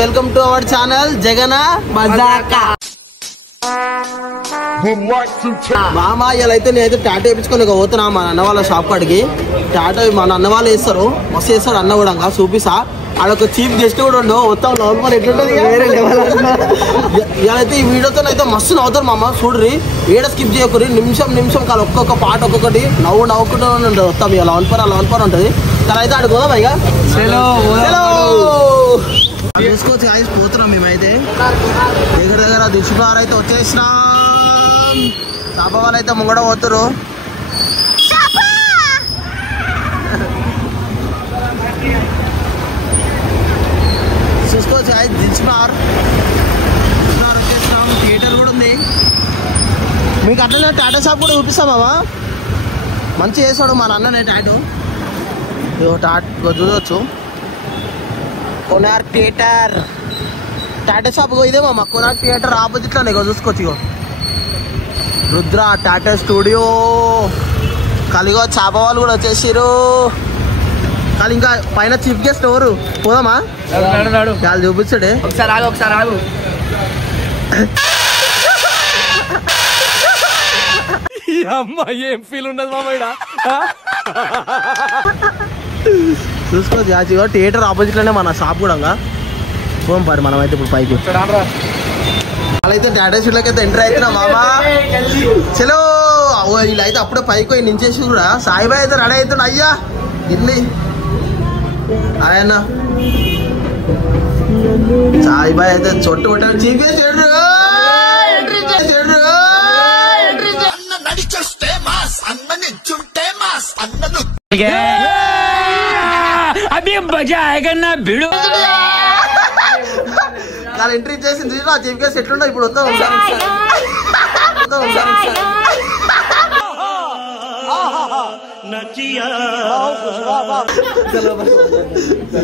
Welcome to our channel జగన మజాకా. మామ ఇలా అయితే నేనైతే టాటా వేయించుకొని పోతున్నా మా అన్న వాళ్ళ షాప్ కాడికి. టాటా మన అన్న వాళ్ళు వేస్తారు, మస్తు వేస్తాడు అన్న కూడా. చూపిస్తా ఆడొక చీఫ్ గెస్ట్ కూడా ఉండవు. మొత్తం లోపల ఎట్లుంటది వేరే లెవెల్. ఇలాగైతే ఈ వీడియోతో అయితే మస్తు నవ్వుతారు మామ. చూడ్రి, ఏడ స్కిప్ చేయకూరి. నిమిషం కాదు, ఒక్కొక్క పాట ఒక్కొక్కటి నవ్వుకుంటూ ఉంటుంది. వస్తాం ఇక 11 ఉంటుంది. కానీ అయితే ఆడికి పోదాం ఇక. చూసుకోవచ్చు గాయస్, పోతున్నాం మేమైతే దగ్గర దిల్సుకున్నారు. అయితే వచ్చేసినాం. చాప వాళ్ళు అయితే ముంగడ పోతురు. చూసుకోవచ్చు గాయస్, దిల్సుకున్నారు వచ్చేసినాం. థియేటర్ కూడా ఉంది మీకు. అట్లనే టాటా షాప్ కూడా చూపిస్తామా. మంచిగా చేస్తాడు మా అన్ననే టాటో. చూడవచ్చు కొనార్క్ థియేటర్. టాటా షాప్ ఇదేమో మా కొనార్క్ థియేటర్ ఆపోజిట్ లోనే చూసుకోవచ్చు. ఇగో రుద్ర టాటా స్టూడియో. కలిగో చాప వాళ్ళు కూడా వచ్చేసారు. కానీ ఇంకా పైన చీఫ్ గెస్ట్ ఎవరు? పోదామా? వాళ్ళు చూపించాడే. ఒకసారి ఆగు. ఏం ఫీల్ ఉండదు మామయ్య. చూసుకోవచ్చు యాచిగా థియేటర్ ఆపోజిట్ లోనే మన షాప్ కూడా. పోం పారు మనం అయితే ఇప్పుడు పైకి. వాళ్ళైతే టాటా స్టూడియోకి అయితే ఎంటర్ అవుతున్నా మామా. చలో వీళ్ళు అయితే అప్పుడే పైకి పోయి నించేసి కూడా. సాయిబాయ్ అయితే రెడీ అవుతున్నా. అయ్యా ఇల్లి ఆయన సాయిబాయ్ అయితే చొట్టు కొట్టాడు. చీఫ్ అభి మజా ఆయేగా నా భిడు. కానీ ఎంట్రీ చేసింది చీఫ్ గెస్ట్ ఎట్లుండో ఇప్పుడు వద్దాం.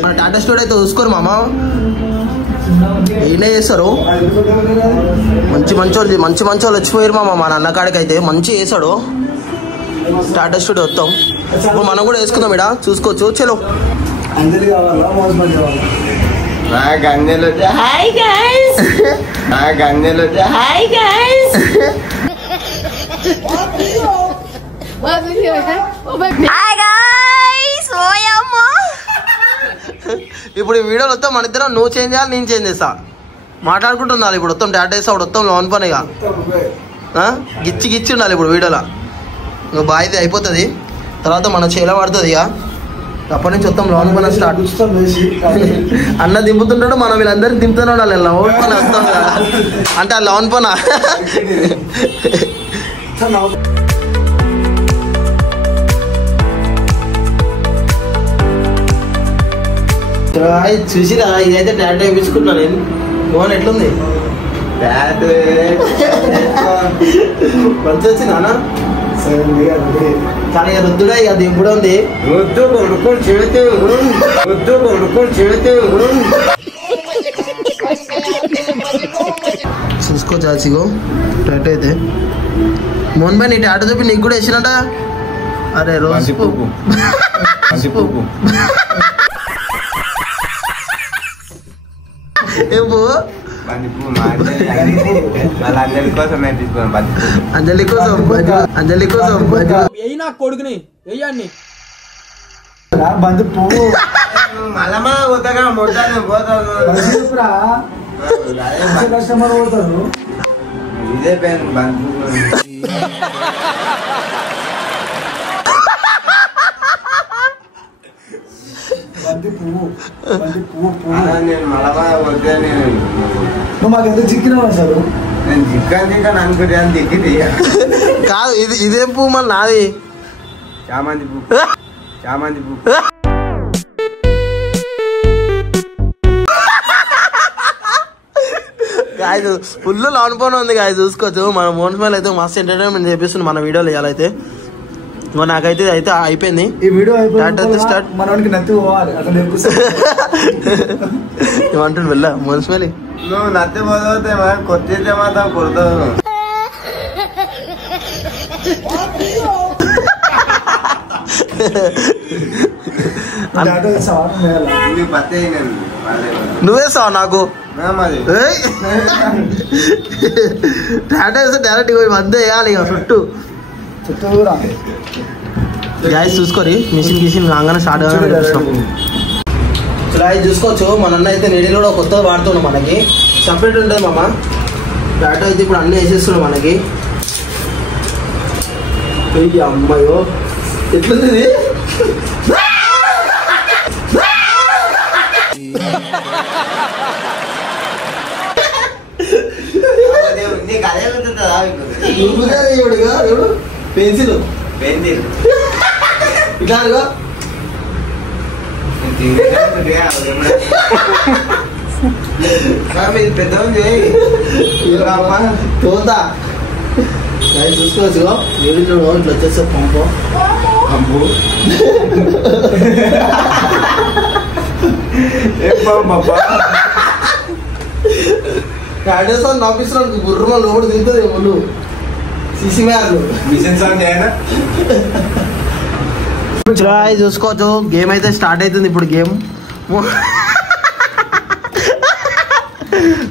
మన టాటా స్టూడియో అయితే చూసుకోరు మామ. ఈయనే చేస్తారు. మంచి వాళ్ళు వచ్చిపోయారు మామ. మన అన్న కాడికి అయితే మంచి వేసాడు టాటా స్టూడియో. వస్తాం ఇప్పుడు మనం కూడా వేసుకుందాం ఇక్కడ. చూసుకోవచ్చు. చలో ఇప్పుడు ఈ వీడియోలో వస్తాం మన ఇద్దరం. నువ్వు చేంజ్ చేయాలి, నేను చేంజ్ చేస్తా. మాట్లాడుకుంటున్నాను ఇప్పుడు. వస్తాం టాటా వేస్తా. అప్పుడు వస్తాం లోన్ పని. ఇక గిచ్చి ఉండాలి ఇప్పుడు వీడియోలో. ఇంకా బాయిది అయిపోతుంది. తర్వాత మన చేల పడుతుంది. ఇక అప్పటి నుంచి వస్తాం లోన్ పని స్టార్ట్. అన్న దింపుతుంటాడు, మనం వీళ్ళందరినీ దింపుతూనే ఉండాలి. లోన్ పని వస్తాం కదా అంటే ఆ లోన్ పన. చూసిరా, ఇదైతే టాటా వేయించుకున్నా నేను. లోన్ ఎట్లుంది? మంచి వచ్చిందా? కానీ రుద్దుడా ఇక దింపుడు ఉంది. చూసుకో చాచిగో టాటా అయితే. మోహన్ భాయ్ నీ టాటా చూపి నీకు కూడా వేసినట. అరే రోజు అంజలి కోసం నా కొడుకుని వెయ్యండి. బంతి పువ్వు కస్టమర్ పోతారు. ఇదే బంతి పువ్వు నువ్వు మాకు ఎంత చిక్కినావు అసలు. నేను చిక్కని అనుకుంటాను దిక్కింది కాదు. ఇదేం పువ్వు మళ్ళీ నాది? చామంతి పువ్వు. గాయస్ ఫుల్ లాన్ పోన్ ఉంది గాయస్. చూసుకోవచ్చు మన మోహన్ స్మైల్ అయితే మస్తు ఎంటర్టైన్మెంట్ చేపిస్తుంది మన వీడియోలో. ఇవాళైతే నాకైతే అయితే అయిపోయింది ఈ వీడియో. స్టార్ట్ మనకి నత్తి పోవాలి ఏమంటుండు వెళ్ళా మోహన్ స్మైల్. నువ్వు నత్తి పోతే కొత్త మాత్రం కొడతావు. నువ్వేస్తావా నాకు టాటా వేస్తే డైరెక్ట్ మధ్య వేయాలి ఇక చుట్టూ గ్యాస్ చూసుకొని మిషన్ రాగానే స్టార్ట్ ఇలా చూసుకోవచ్చు. మన అన్న అయితే నీడిలో కూడా కొత్తగా వాడుతున్నాం. మనకి సపరేట్ ఉంటుంది మామ. టాటా అయితే ఇప్పుడు అన్నీ వేసేస్తున్నాం మనకి. అమ్మాయో ఎట్లుంది ఇది? పెన్సిల్ ఇట్లా పెద్ద తోతా చూసుకోవచ్చు. ఇట్లా వచ్చేస్తే పంపు కాడేసారి నాపిస్తున్నాడు గుర్రం లోపల తింటుంది ముందు సిసి మ్యార్లు మిషన్ సాంగ్ చూసుకోవచ్చు. గేమ్ అయితే స్టార్ట్ అవుతుంది ఇప్పుడు. గేమ్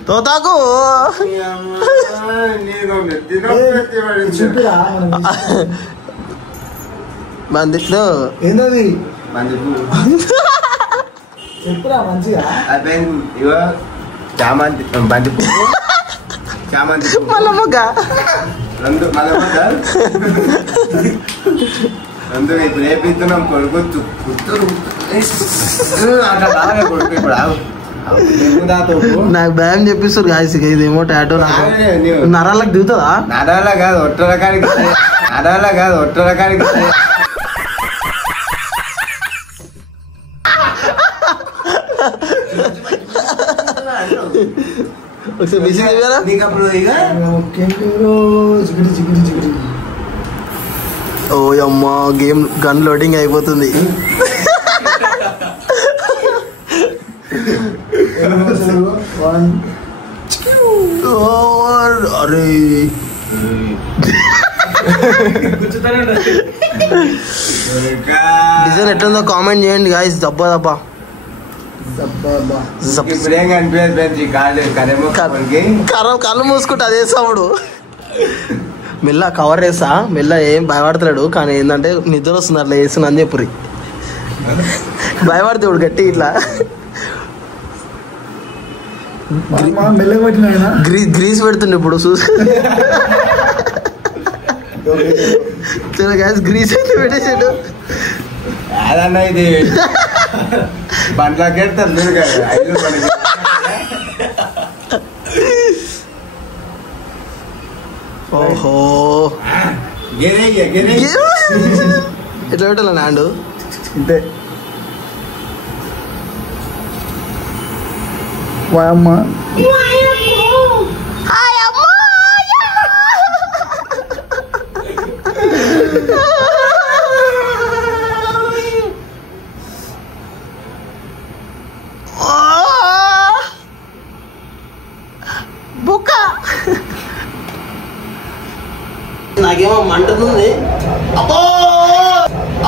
తోతాకు బందిట్లో ఏంటది చెప్పురా మంచిగా చామంతి బంతి చామంతి మల్లమ్మగా అందులో ఇప్పుడు ఏపిస్తున్నాం కొడుకొచ్చు నాకు భయం చెప్పిస్తారు గాయస్. ఇదేమో టాటో నరాలకు దిగుతుందా? నరాల కాదు ఒట్ట రకానికి ఒకసారి మిషన్ చెప్పారా నీకు అప్పుడు ఓ అమ్మా గేమ్ గన్ లోడింగ్ అయిపోతుంది. అరే డిజైన్ ఎట్లుందో కామెంట్ చేయండి గాయస్. దబ్బా దబ్బా కళ్ళు మూసుకుంటే అదే సౌడు. మెల్ల కవర్ వేసా మెల్ల ఏం భయపడతాడు. కానీ ఏంటంటే నిద్ర వస్తుంది అట్లా వేస్తున్నా అని చెప్పురి. భయపడతాడు గట్టి ఇట్లా గ్రీస్ పెడుతుండే ఇప్పుడు చూసి గ్రీస్ అయితే పెట్టేసాడు. అదన్నా ఇది బండ్లాకెడతారు. ఓహో ఎట్లా పెట్టాల నాండు ఇంతే. వాయమ్మ బుక్క నాకేమో మంటుంది. అబ్బో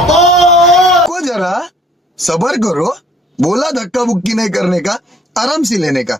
అబ్బో जरा सबर करो, बोला धक्का बुक्की नहीं करने का, आराम से लेने का.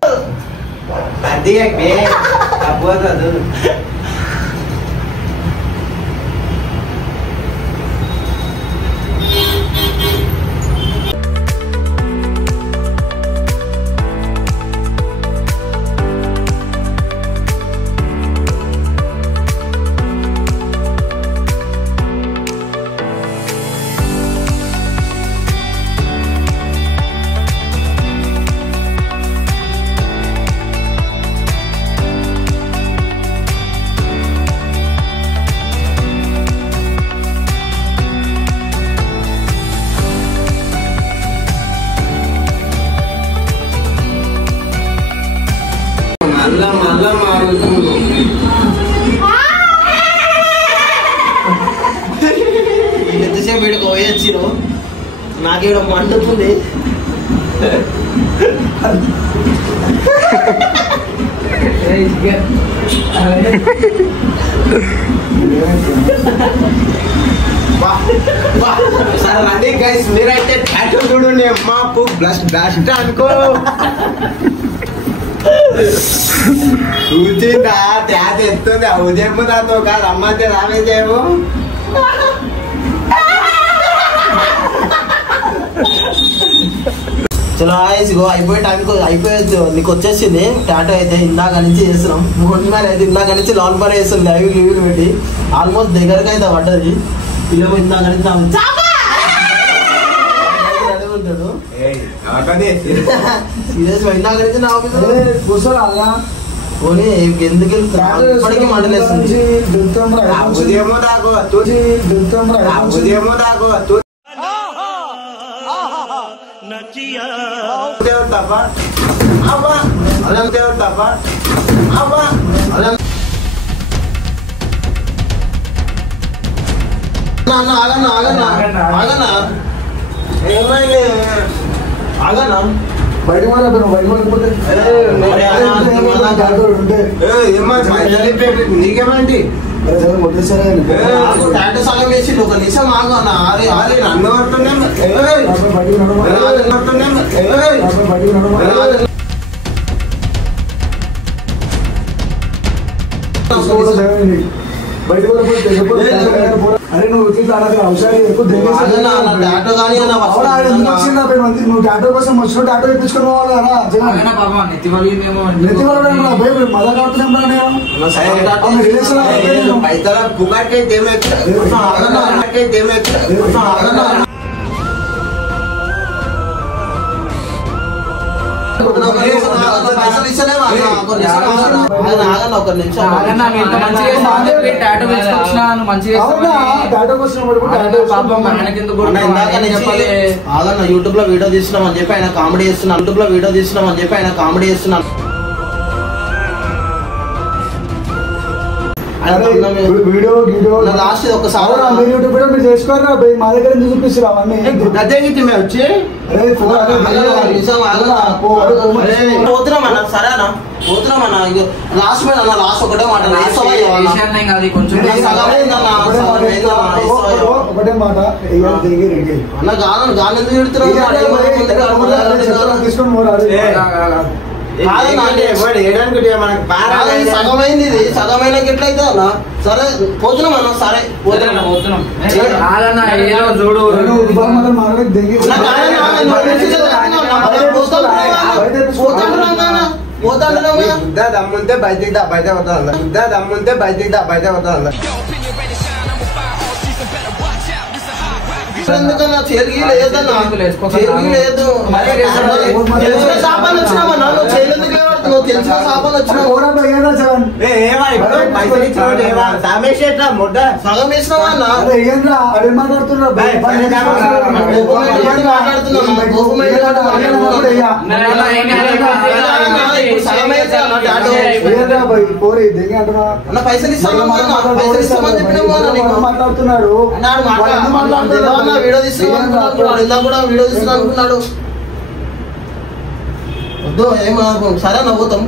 ఎంతసేపు వీడికి పోయొచ్చిరు నాకు ఇక్కడ మండుతుంది. సరే రండి గైస్, మీరైతే టాటూ చూడండి అమ్మా, బ్లాస్ట్ అనుకో చూచిందా త్యాత ఎత్తుంది. ఉదయం దాంతో కాదు అమ్మంటే రాలేదేమో. చలో ఇగో అయిపోయే టైంకి అయిపోయేది, నీకు వచ్చేసింది టాటో అయితే. ఇందాక నుంచి చేస్తున్నాం మొన్న అయితే, ఇందాక నుంచి లాన్ పర్ వేస్తుంది లీవ్లు పెట్టి. ఆల్మోస్ట్ దగ్గరకి అయితే పడ్డది. ఇలా ఇందాక నుంచి ఉంటాడు సీరియస్. ఇందాక నుంచి నా ఆఫీస్ పోనీ ఎందుకు ఇప్పటికీ మంటలేస్తుంది. ఉదయమో దాకు ఉదయమో దాకు ఆగనా బయట నీకేమండి టాటో సగం వేసిండు. ఒక నిమిషం ఆగు అన్న. నన్ను అరే నువ్వు నువ్వు టాటో కోసం వచ్చిన టాటో ఇప్పించుకుని యూట్యూబ్ లో వీడియో తీస్తున్నాం అని చెప్పి ఆయన కామెడీ చేస్తున్నాను. యూట్యూబ్ లో వీడియో తీస్తున్నాం అని చెప్పి ఆయన కామెడీ చేస్తున్నాను. లాస్ట్ ఒకసారి చేసుకోరా మా దగ్గర చూపిస్తారు అవన్నీ వచ్చి పోతున్నామన్నా. సరేనా పోతున్నామన్నా. లాస్ట్ మీద అన్న లాస్ట్ ఒకటే మాట ఒకటే మాట అన్న గానం గానం ఎందుకు పెడుతున్నావు? సగమైంది ఇది. సగమైన ఎట్లయితే అన్న. సరే పోతున్నాం అన్న. సరే పోతున్నాం చూడు. దమ్ముంటే బయటికి బయట అవుతా దమ్ముంటే బయటికి బయట అవుతా. ఎందుకన్నా చెరిగి లేదన్నా, చెరిగి లేదు. తెలిసిన సాపాలు వచ్చినామన్నా. నువ్వు చేయలేదుకు నువ్వు తెలిసిన సాపాలు వచ్చినావు. సగం వేసినావా అన్న? అన్న పైసలు ఇస్తామని చెప్పినా మాట్లాడుతున్నాడు. వీడియో తీసుకున్నాడు. ఇందా కూడా వీడియో తీసుకున్నా అనుకున్నాడు. వద్దు ఏం సరే నవ్వుతాం.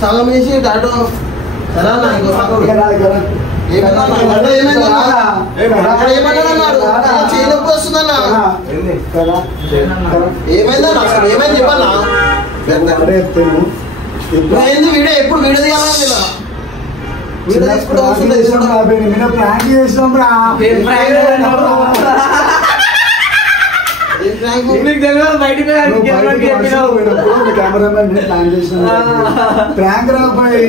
సగం వేసి టాటో సరే చేయనప్పుడు వస్తుందన్నా. ఏమైందన్నా? ఏమైంది చెప్పన్నా? ఏంది వీడియో ఎప్పుడు వీడియో తీయాలని ప్రాంక్ చేసినాం రా. కెమెరామెన్ ప్లాన్ చేసిన ప్రాంక్ రా బాయ్.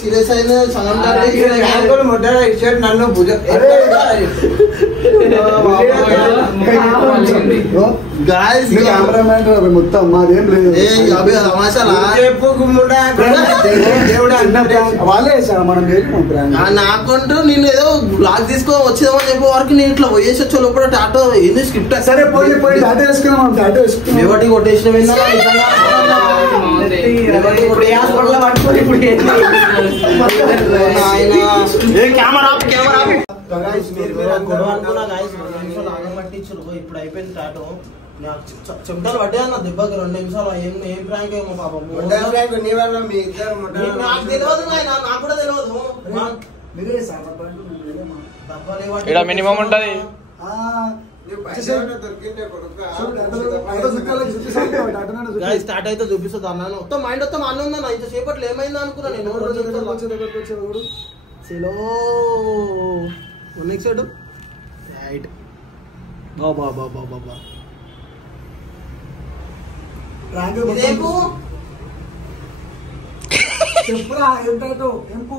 సీరియస్ అయితే సగం నన్ను కెమెరామెన్ మొత్తం మాదేం లేదు. వాళ్ళే వేసారు. మనం నాకుంటూ నేను ఏదో బ్లాగ్ తీసుకొని వచ్చేదామని చెప్పే వరకు నేను ఇట్లా పోయేసి వచ్చే లోపల టాటో ఏంది స్క్రిప్ట్. సరే పోయి పోయి టాటో వేసుకున్నాం. టాటో వేసుకున్నాం. ఎవరికి కొట్టేసిన కెమెరా కెమెరా గొడవ అనుకున్నా గాయస్ 2 నిమిషాలు ఆగమట్టించారు. ఇప్పుడు అయిపోయింది టాటో. చెమటలు పడ్డా అన్న దెబ్బకి 2 నిమిషాలు. ఏం ప్రాంక్ ఏమో పాపం. నాకు తెలియదు నాకు కూడా తెలియదు. మినిమం ఉంటది. స్టార్ట్ అయితే చూపిస్తుంది అన్నాను. మొత్తం మైండ్ మొత్తం అన్న ఉందన్న. ఇంతసేపట్లో ఏమైంది అనుకున్నా నేను. చలో నెక్స్ట్ సైడ్ రైట్. బాబా బాబా బాబా చెప్పురా ఏంటో ఎంపు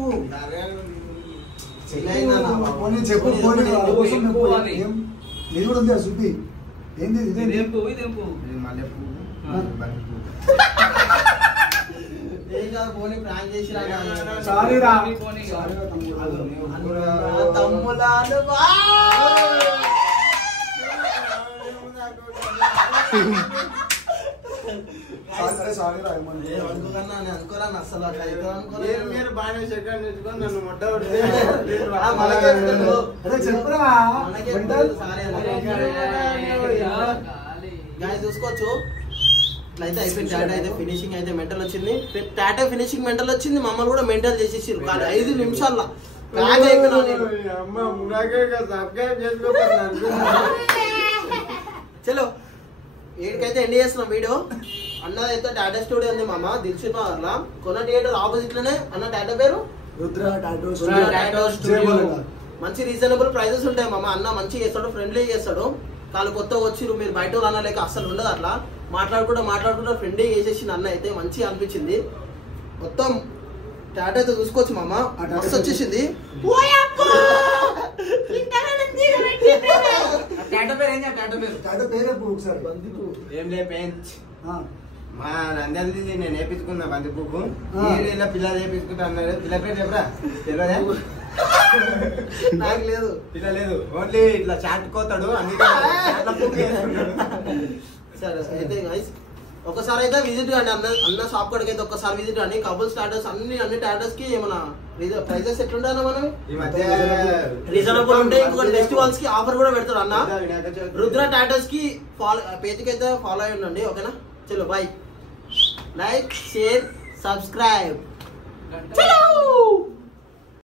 చెప్పు. ఇది కూడా ఉంది చూపి. ఏంది అనుకోరాను అసలు అట్లా మీరు బాగానే సెకండ్ తెచ్చుకొని నన్ను మొట్ట చూసుకోవచ్చు. ఇట్లయితే అయిపోయింది. టాటా అయితే ఫినిషింగ్ అయితే మెంటల్ వచ్చింది. టాటా ఫినిషింగ్ మెంటల్ వచ్చింది. మమ్మల్ని కూడా మెంటల్ చేసేసారు. కానీ 5 నిమిషాల్లో చలో ఏడికైతే ఎండ్ చేస్తున్నాం వీడియో. అన్నదైతే టాటా స్టూడియో ఉంది మామ దిల్సుఖ్ నగర్లో. కొన థియేటర్ ఆపోజిట్ లోనే. అన్న టాటా పేరు రుద్ర టాటో స్టూడియో. మంచి రీజనబుల్ ప్రైజెస్ ఉంటాయి మామ. అన్న మంచిగా చేస్తాడు, ఫ్రెండ్లీ చేస్తాడు. కాలు కొత్తగా వచ్చిరు మీరు బయట అన్న లేక అసలు ఉండదు. అట్లా మాట్లాడుకుంటూ ఫ్రెండ్లీ చేసేసింది. అన్న అయితే మంచిగా అనిపించింది. మొత్తం టాటా అయితే చూసుకోవచ్చు మామ. మస్తు వచ్చేసింది. ఏం లే పెంచ్ మా నందరిది నేను వేపించుకున్నా బంతి పువ్వు. పిల్లలు వేపించుకుంటా అన్నారు. పిల్ల పేరు చెప్పరా? తెలియదా? నాకు లేదు. పిల్ల లేదు. ఓన్లీ ఇట్లా చాటుకోతాడు. సరే అయితే గైస్ ఒకసారి అయితే విజిట్ కండి అన్న షాప్ కాడికి అయితే ఒక్కసారి విజిట్ కండి. కపుల్ స్టార్టర్స్ అన్ని టాటర్స్ కి ఏమన్నా ప్రైజెస్ ఎట్లుంటాయన్నా మనం ఈ మధ్య రీజనబుల్ ఉంటాయి. ఇంకొకటి ఫెస్టివల్స్ కి ఆఫర్ కూడా పెడతారు అన్న. రుద్ర టాటర్స్ కి పేజ్ కి అయితే ఫాలో అయ్యి ఉండండి. ఓకేనా? చలో బాయ్. Like share subscribe.